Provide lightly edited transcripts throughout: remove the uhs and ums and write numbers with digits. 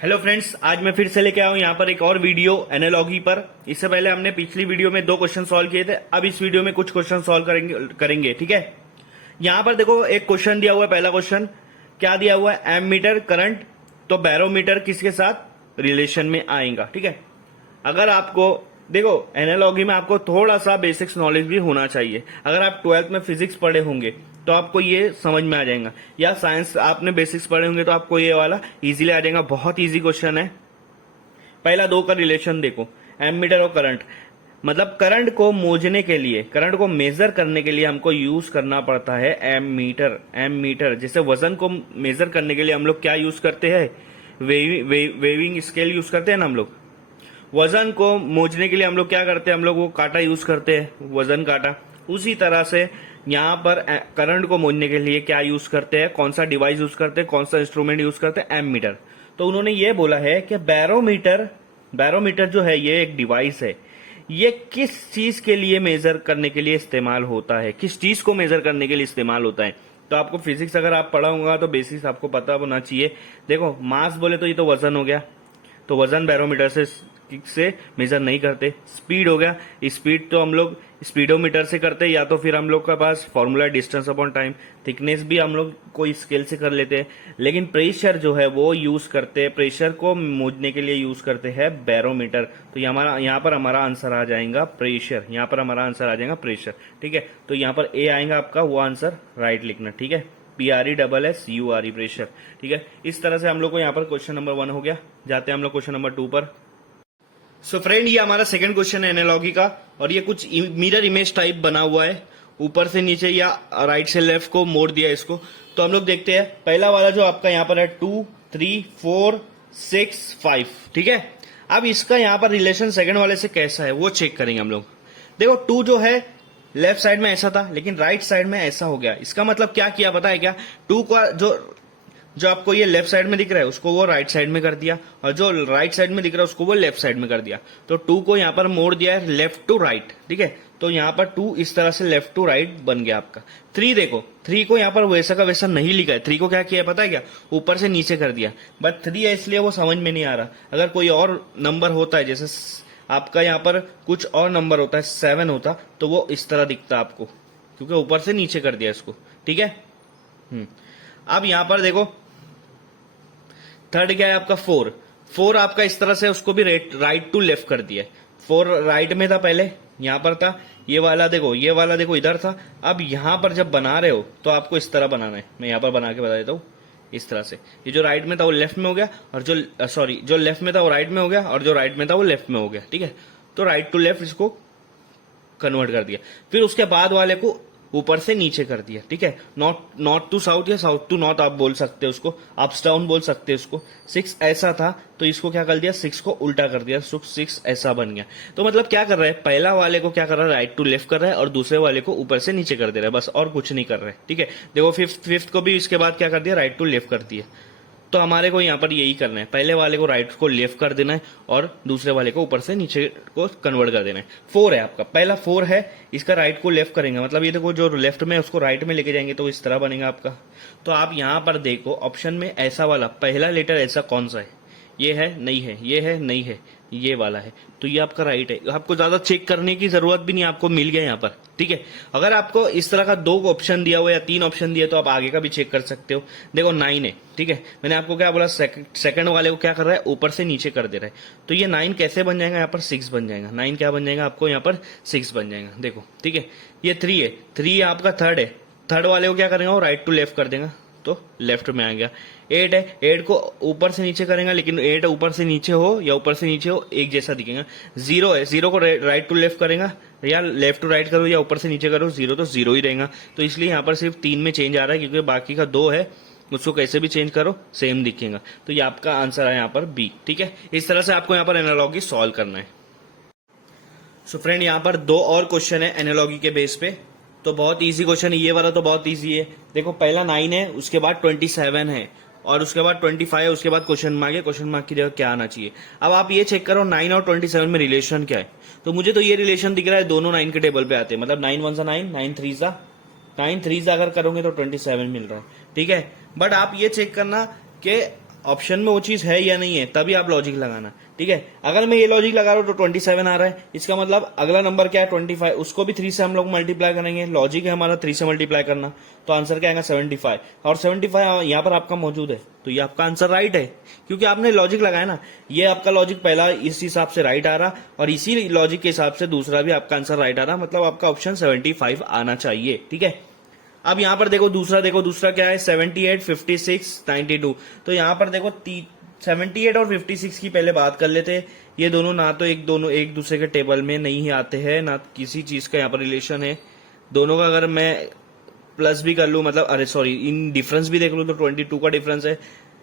Hello friends, आज मैं फिर से लेके आया हूं यहाँ पर एक और वीडियो एनालॉजी पर। इससे पहले हमने पिछली वीडियो में 2 क्वेश्चन सॉल्व किए थे। अब इस वीडियो में कुछ क्वेश्चन सॉल्व करेंगे। ठीक है, यहाँ पर देखो एक क्वेश्चन दिया हुआ है। पहला क्वेश्चन क्या दिया हुआ है? एमीटर करंट तो बैरोमीटर किसके साथ रिलेशन में आएगा। ठीक है, अगर आपको देखो एनालॉजी में आपको थोड़ा सा बेसिक्स नॉलेज भी होना चाहिए। अगर आप 12th में फिजिक्स पढ़े होंगे तो आपको ये समझ में आ जाएगा, या साइंस आपने बेसिक्स पढ़े होंगे तो आपको ये वाला इजीली आ जाएगा। बहुत इजी क्वेश्चन है। पहला 2 का रिलेशन देखो, एमीटर और करंट। मतलब करंट को मोजने के लिए, करंट को मेजर करने के लिए हमको यूज करना पड़ता है एमीटर। जैसे वजन को मेजर करने के लिए हम लोग क्या यूज करते हैं? वेविंग स्केल यूज करते हैं ना हम लोग। वजन को मोजने के लिए हम लोग क्या करते हैं? हम लोग वो कांटा यूज करते हैं, वजन कांटा। उसी तरह से यहाँ पर करंट को मोजने के लिए क्या यूज करते हैं? कौन सा डिवाइस यूज करते हैं? कौन सा इंस्ट्रूमेंट यूज करते हैं? एमीटर। तो उन्होंने ये बोला है कि बैरोमीटर जो है ये एक डिवाइस है। ये किस चीज के लिए मेजर करने के लिए इस्तेमाल होता है? किस चीज को मेजर करने के लिए इस्तेमाल होता है? तो आपको फिजिक्स अगर आप पढ़ा होगा तो बेसिक्स आपको पता होना चाहिए। देखो मास बोले तो ये तो वजन हो गया, तो वजन बैरोमीटर से मेजर नहीं करते। स्पीड हो गया, स्पीड तो हम लोग स्पीडोमीटर से करते हैं, या तो फिर हम लोग के पास formula distance upon time. Thickness भी हम लोग कोई स्केल से कर लेते हैं। लेकिन प्रेशर जो है वो यूज करते हैं, प्रेशर को मोजने के लिए यूज करते हैं बैरोमीटर। तो यहाँ पर हमारा आंसर आ जाएगा प्रेशर। यहाँ पर हमारा आंसर आ जाएगा प्रेशर। ठीक है, तो यहाँ पर ए आएगा आपका, वो आंसर राइट लिखना। ठीक है, PRESSURE प्रेशर। ठीक है, इस तरह से हम लोग को यहाँ पर क्वेश्चन नंबर 1 हो गया। जाते हैं हम लोग क्वेश्चन नंबर 2 पर। सो फ्रेंड, ये हमारा सेकंड क्वेश्चन है एनालॉजी का, और ये कुछ मिरर इमेज टाइप बना हुआ है। ऊपर से नीचे या राइट से लेफ्ट को मोड़ दिया इसको। तो हम लोग देखते हैं पहला वाला जो आपका यहाँ पर है 2, 3, 4, 6, 5। ठीक है, अब इसका यहाँ पर रिलेशन सेकंड वाले से कैसा है वो चेक करेंगे हम लोग। देखो 2 जो है लेफ्ट साइड में ऐसा था, लेकिन राइट साइड में ऐसा हो गया। इसका मतलब क्या किया पता है क्या? 2 का जो आपको ये लेफ्ट साइड में दिख रहा है उसको वो राइट साइड में कर दिया, और जो राइट साइड में दिख रहा है उसको वो लेफ्ट साइड में कर दिया। तो 2 को यहाँ पर मोड़ दिया है लेफ्ट टू राइट। ठीक है, तो यहाँ पर 2 इस तरह से लेफ्ट टू राइट बन गया आपका। 3 देखो, 3 को यहाँ पर वैसा का वैसा नहीं लिखा है। 3 को क्या किया पता है क्या? ऊपर से नीचे कर दिया। बट 3 है इसलिए वो समझ में नहीं आ रहा। अगर कोई और नंबर होता है, जैसे आपका यहाँ पर कुछ और नंबर होता है 7 होता, तो वो इस तरह दिखता आपको, क्योंकि ऊपर से नीचे कर दिया इसको। ठीक है, अब यहाँ पर देखो थर्ड क्या है आपका? 4 आपका इस तरह से उसको भी राइट टू लेफ्ट कर दिया। 4 राइट में था, पहले यहाँ पर था। ये वाला देखो इधर था। अब यहाँ पर जब बना रहे हो तो आपको इस तरह बनाना है। मैं यहाँ पर बना के बता देता हूँ। इस तरह से ये जो राइट में था वो लेफ्ट में हो गया, और जो लेफ्ट में था वो राइट में हो गया, और जो राइट में था वो लेफ्ट में हो गया। ठीक है, तो राइट टू लेफ्ट इसको कन्वर्ट कर दिया। फिर उसके बाद वाले को ऊपर से नीचे कर दिया। ठीक है, नॉर्थ टू साउथ या साउथ टू नॉर्थ आप बोल सकते हो उसको, अप्स डाउन बोल सकते हो उसको। 6 ऐसा था तो इसको क्या कर दिया? 6 को उल्टा कर दिया, 6 ऐसा बन गया। तो मतलब क्या कर रहा है? पहला वाले को क्या कर रहा है? राइट टू लेफ्ट कर रहा है, और दूसरे वाले को ऊपर से नीचे कर दे रहा है, बस और कुछ नहीं कर रहा है। ठीक है, देखो फिफ्थ को भी इसके बाद क्या कर दिया? राइट टू लेफ्ट कर दिया। तो हमारे को यहाँ पर यही करना है, पहले वाले को राइट को लेफ्ट कर देना है, और दूसरे वाले को ऊपर से नीचे को कन्वर्ट कर देना है। 4 है आपका, पहला 4 है, इसका राइट को लेफ्ट करेंगे, मतलब ये देखो जो लेफ्ट में उसको राइट में लेके जाएंगे तो इस तरह बनेगा आपका। तो आप यहाँ पर देखो ऑप्शन में ऐसा वाला पहला लेटर ऐसा कौन सा है? ये है, नहीं है, ये है, नहीं है, ये वाला है। तो ये आपका राइट है। आपको ज्यादा चेक करने की जरूरत भी नहीं, आपको मिल गया यहाँ पर। ठीक है, अगर आपको इस तरह का 2 ऑप्शन दिया हुआ या 3 ऑप्शन दिया तो आप आगे का भी चेक कर सकते हो। देखो 9 है। ठीक है, मैंने आपको क्या बोला? सेकंड वाले को क्या कर रहा है? ऊपर से नीचे कर दे रहा है। तो ये 9 कैसे बन जाएगा? यहाँ पर 6 बन जाएगा। 9 क्या बन जाएगा आपको? यहाँ पर 6 बन जाएगा। देखो, ठीक है, ये 3 है। 3 आपका थर्ड है। थर्ड वाले को क्या करेगा? वो राइट टू लेफ्ट कर देगा, तो लेफ्ट में आ गया। 8 है, 8 को ऊपर से नीचे करेंगे, लेकिन 8 ऊपर से नीचे हो या ऊपर से नीचे हो एक जैसा दिखेगा। 0 है, 0 को राइट टू लेफ्ट करेगा, या लेफ्ट टू राइट करो या ऊपर से नीचे करो, 0 तो 0 ही रहेगा। तो इसलिए यहाँ पर सिर्फ 3 में चेंज आ रहा है, क्योंकि बाकी का 2 है, उसको कैसे भी चेंज करो सेम दिखेगा। तो ये आपका आंसर है यहाँ पर बी। ठीक है, इस तरह से आपको यहाँ पर एनालॉजी सॉल्व करना है। सो फ्रेंड, यहाँ पर 2 और क्वेश्चन है एनालॉजी के बेस पे। तो बहुत इजी क्वेश्चन है, ये वाला तो बहुत इजी है। देखो पहला 9 है, उसके बाद 27 है, और उसके बाद 25 है, उसके बाद क्वेश्चन मार्क है। क्वेश्चन मार्क की जगह क्या आना चाहिए? अब आप ये चेक करो 9 और 27 में रिलेशन क्या है। तो मुझे तो ये रिलेशन दिख रहा है, दोनों 9 के टेबल पे आते हैं। मतलब 9 1 सा 9, 9 3 सा अगर करोगे तो 27 मिल रहा है। ठीक है, बट आप ये चेक करना कि ऑप्शन में वो चीज है या नहीं है, तभी आप लॉजिक लगाना। ठीक है, अगर मैं ये लॉजिक लगा रहा हूँ तो 27 आ रहा है, इसका मतलब अगला नंबर क्या है 25, उसको भी 3 से हम लोग मल्टीप्लाई करेंगे। लॉजिक है हमारा 3 से मल्टीप्लाई करना, तो आंसर क्या आएगा 75। और 75 यहाँ पर आपका मौजूद है, तो ये आपका आंसर राइट है, क्योंकि आपने लॉजिक लगाया ना। ये आपका लॉजिक पहला इस हिसाब से राइट आ रहा, और इसी लॉजिक के हिसाब से दूसरा भी आपका आंसर राइट आ रहा, मतलब आपका ऑप्शन 75 आना चाहिए। ठीक है, अब यहां पर देखो दूसरा क्या है 78, 56, 92। तो यहां पर देखो 78 और 56 की पहले बात कर लेते हैं। ये दोनों एक दूसरे के टेबल में नहीं आते हैं, ना किसी चीज का यहाँ पर रिलेशन है। दोनों का अगर मैं प्लस भी कर लूं, मतलब अरे सॉरी, इन डिफरेंस भी देख लूं तो 22 का डिफरेंस है,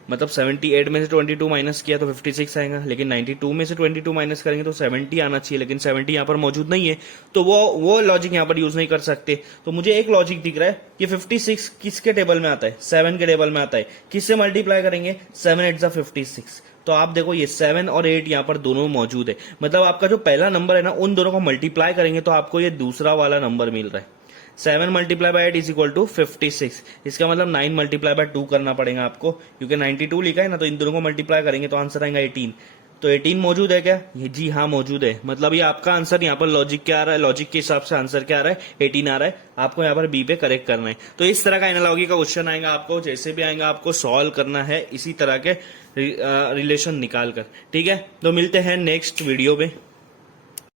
मतलब 78 में से 22 माइनस किया तो 56 आएगा। लेकिन 92 में से 22 माइनस करेंगे तो 70 आना चाहिए, लेकिन 70 यहाँ पर मौजूद नहीं है, तो वो लॉजिक यहाँ पर यूज नहीं कर सकते। तो मुझे एक लॉजिक दिख रहा है कि 56 किसके टेबल में आता है, 7 के टेबल में आता है। किससे मल्टीप्लाई करेंगे, 7 8 जा 56। तो आप देखो ये 7 और 8 यहाँ पर दोनों मौजूद है, मतलब आपका जो पहला नंबर है ना, उन दोनों को मल्टीप्लाई करेंगे तो आपको ये दूसरा वाला नंबर मिल रहा है। 7 multiply by 8 is equal to 56। इसका मतलब 9 मल्टीप्लाई बाय 2 करना पड़ेगा आपको, क्योंकि 92 लिखा है ना, तो इन दोनों को मल्टीप्लाई करेंगे तो आंसर आएगा 18। तो 18 मौजूद है क्या, ये जी हाँ मौजूद है। मतलब ये आपका आंसर यहाँ पर लॉजिक क्या आ रहा है, लॉजिक के हिसाब से आंसर क्या आ रहा है 18 आ रहा है। आपको यहाँ पर बी पे करेक्ट करना है। तो इस तरह का एनालॉजी का क्वेश्चन आएगा, आपको जैसे भी आएगा आपको सॉल्व करना है इसी तरह के रिलेशन निकाल कर। ठीक है, तो मिलते हैं नेक्स्ट वीडियो में।